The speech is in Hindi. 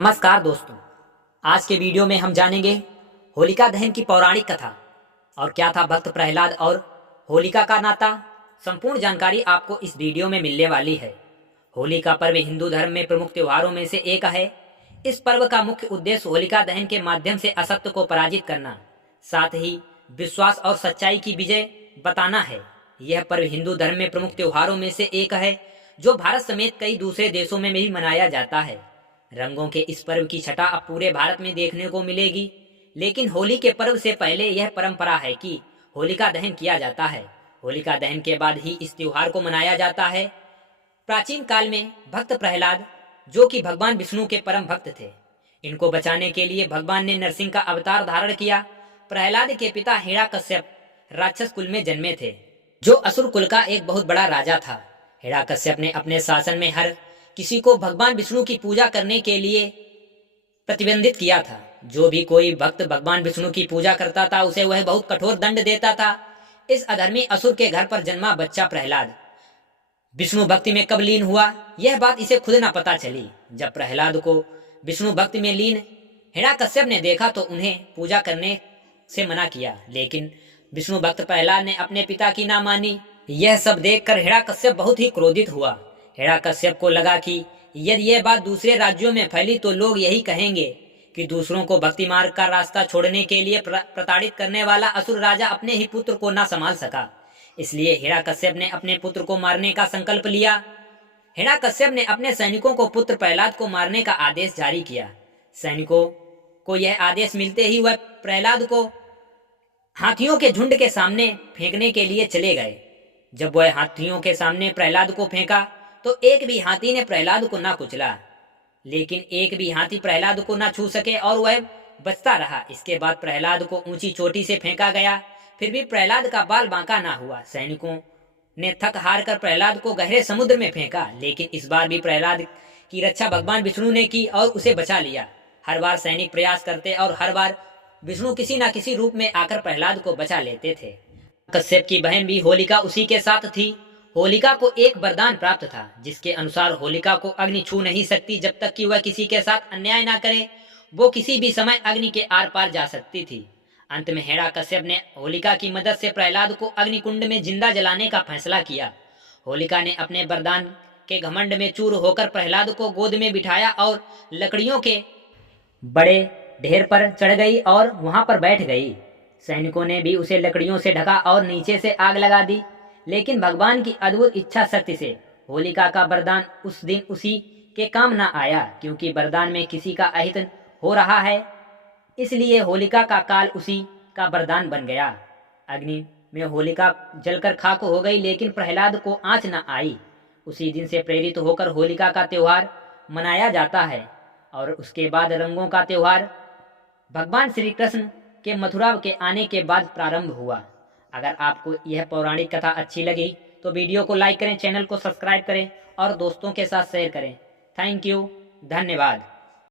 नमस्कार दोस्तों, आज के वीडियो में हम जानेंगे होलिका दहन की पौराणिक कथा और क्या था भक्त प्रहलाद और होलिका का नाता। संपूर्ण जानकारी आपको इस वीडियो में मिलने वाली है। होली का पर्व हिंदू धर्म में प्रमुख त्योहारों में से एक है। इस पर्व का मुख्य उद्देश्य होलिका दहन के माध्यम से असत्य को पराजित करना, साथ ही विश्वास और सच्चाई की विजय बताना है। यह पर्व हिंदू धर्म में प्रमुख त्योहारों में से एक है जो भारत समेत कई दूसरे देशों में भी मनाया जाता है। रंगों के इस पर्व की छटा अब पूरे भारत में देखने को मिलेगी, लेकिन होली के पर्व से पहले यह परंपरा है कि होलिका दहन किया जाता है। होलिका दहन के बाद ही इस त्योहार को मनाया जाता है। प्राचीन काल में भक्त प्रहलाद, जो कि भगवान विष्णु के परम भक्त थे, इनको बचाने के लिए भगवान ने नरसिंह का अवतार धारण किया। प्रहलाद के पिता हिरण्यकश्यप राक्षस कुल में जन्मे थे, जो असुर कुल का एक बहुत बड़ा राजा था। हिरण्यकश्यप ने अपने शासन में हर किसी को भगवान विष्णु की पूजा करने के लिए प्रतिबंधित किया था। जो भी कोई भक्त भगवान विष्णु की पूजा करता था, उसे वह बहुत कठोर दंड देता था। इस अधर्मी असुर के घर पर जन्मा बच्चा प्रहलाद विष्णु भक्ति में कब लीन हुआ, यह बात इसे खुद न पता चली। जब प्रहलाद को विष्णु भक्ति में लीन हिरण्यकश्यप ने देखा तो उन्हें पूजा करने से मना किया, लेकिन विष्णु भक्त प्रहलाद ने अपने पिता की ना मानी। यह सब देखकर हिरण्यकश्यप बहुत ही क्रोधित हुआ। हिरण्यकश्यप को लगा कि यदि यह बात दूसरे राज्यों में फैली तो लोग यही कहेंगे कि दूसरों को भक्ति मार्ग का रास्ता छोड़ने के लिए प्रताड़ित करने वाला असुर राजा अपने ही पुत्र को ना संभाल सका। इसलिए हिरण्यकश्यप ने अपने पुत्र को मारने का संकल्प लिया। हिरण्यकश्यप ने अपने सैनिकों को पुत्र प्रहलाद को मारने का आदेश जारी किया। सैनिकों को यह आदेश मिलते ही वह प्रहलाद को हाथियों के झुंड के सामने फेंकने के लिए चले गए। जब वह हाथियों के सामने प्रहलाद को फेंका तो एक भी हाथी ने प्रहलाद को ना कुचला, लेकिन एक भी हाथी प्रहलाद को ना छू सके और वह बचता रहा। इसके बाद प्रहलाद को ऊंची चोटी से फेंका गया, फिर भी प्रहलाद का बाल बांका ना हुआ। सैनिकों ने थक हार कर प्रहलाद को गहरे समुद्र में फेंका, लेकिन इस बार भी प्रहलाद की रक्षा भगवान विष्णु ने की और उसे बचा लिया। हर बार सैनिक प्रयास करते और हर बार विष्णु किसी न किसी रूप में आकर प्रहलाद को बचा लेते थे। कश्यप की बहन भी होलिका उसी के साथ थी। होलिका को एक वरदान प्राप्त था, जिसके अनुसार होलिका को अग्नि छू नहीं सकती जब तक कि वह किसी के साथ अन्याय ना करे। वो किसी भी समय अग्नि के आर पार जा सकती थी। अंत में हिरण्यकश्यप ने होलिका की मदद से प्रहलाद को अग्नि कुंड में जिंदा जलाने का फैसला किया। होलिका ने अपने वरदान के घमंड में चूर होकर प्रहलाद को गोद में बिठाया और लकड़ियों के बड़े ढेर पर चढ़ गई और वहां पर बैठ गई। सैनिकों ने भी उसे लकड़ियों से ढका और नीचे से आग लगा दी, लेकिन भगवान की अद्भुत इच्छा शक्ति से होलिका का वरदान उस दिन उसी के काम न आया। क्योंकि वरदान में किसी का अहित हो रहा है, इसलिए होलिका का काल उसी का वरदान बन गया। अग्नि में होलिका जलकर खाक हो गई, लेकिन प्रहलाद को आंच न आई। उसी दिन से प्रेरित होकर होलिका का त्योहार मनाया जाता है और उसके बाद रंगों का त्योहार भगवान श्री कृष्ण के मथुरा के आने के बाद प्रारंभ हुआ। अगर आपको यह पौराणिक कथा अच्छी लगी तो वीडियो को लाइक करें, चैनल को सब्सक्राइब करें और दोस्तों के साथ शेयर करें। थैंक यू, धन्यवाद।